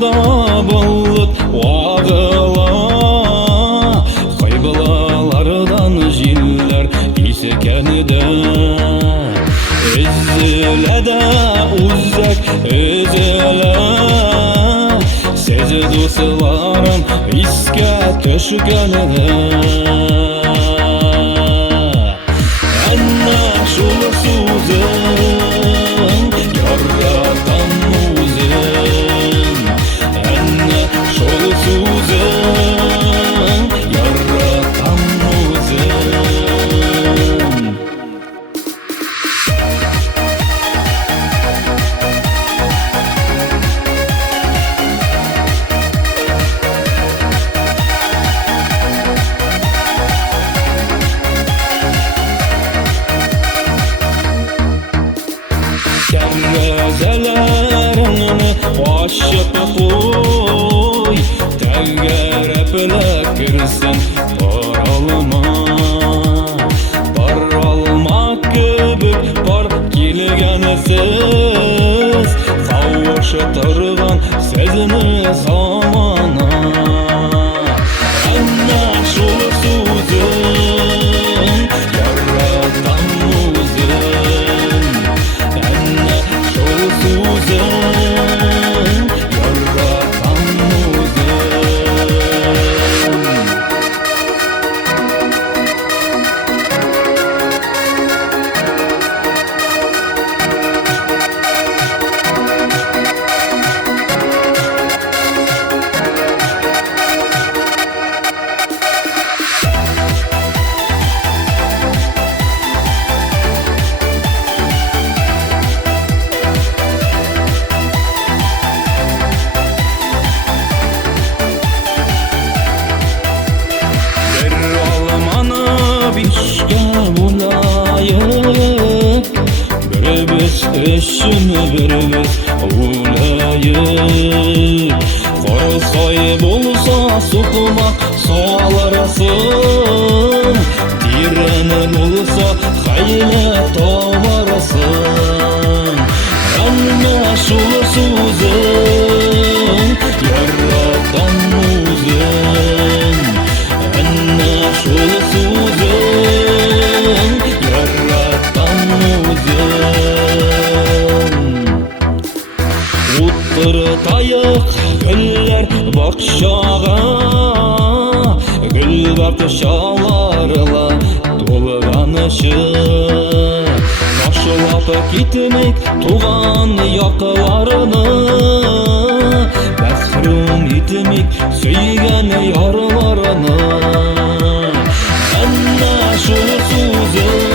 Ошада бұлыт уағыла, Қайбылалардан жиллер исекенді. Үзіледі ұзак үзілі, Сез дұсыларым іске түшкенді. Әнне шул сөзің, ярatan өзің. Әнне шул сөзің, ярatan өзің. Kərrəzələrini aşıq qoy, Təggərəplə girsin Baralma köbük bar kilgənisiz, Qavışı тұрған сезіні замана. Әнне шул сөзің, ярatan өзің. Әнне шул сөзің, ярatan өзің. Bişke bulayıp, Birimiz üçün birimiz ulayıp. Qorsay bolsa soqmaq salarsın, Tirenin olsa xayle tavarsın. Әнне шул сөзің, ярatan өзің. Әнне шул сөзің, ярatan өзің. Уттыртайық гүллер бақшаға, Гүл бақшаларла толғанышы. Ташлап кетмек туған яқларыны, Мәхрүм етмек сүйген ярларыны. Әнне шул сөзің,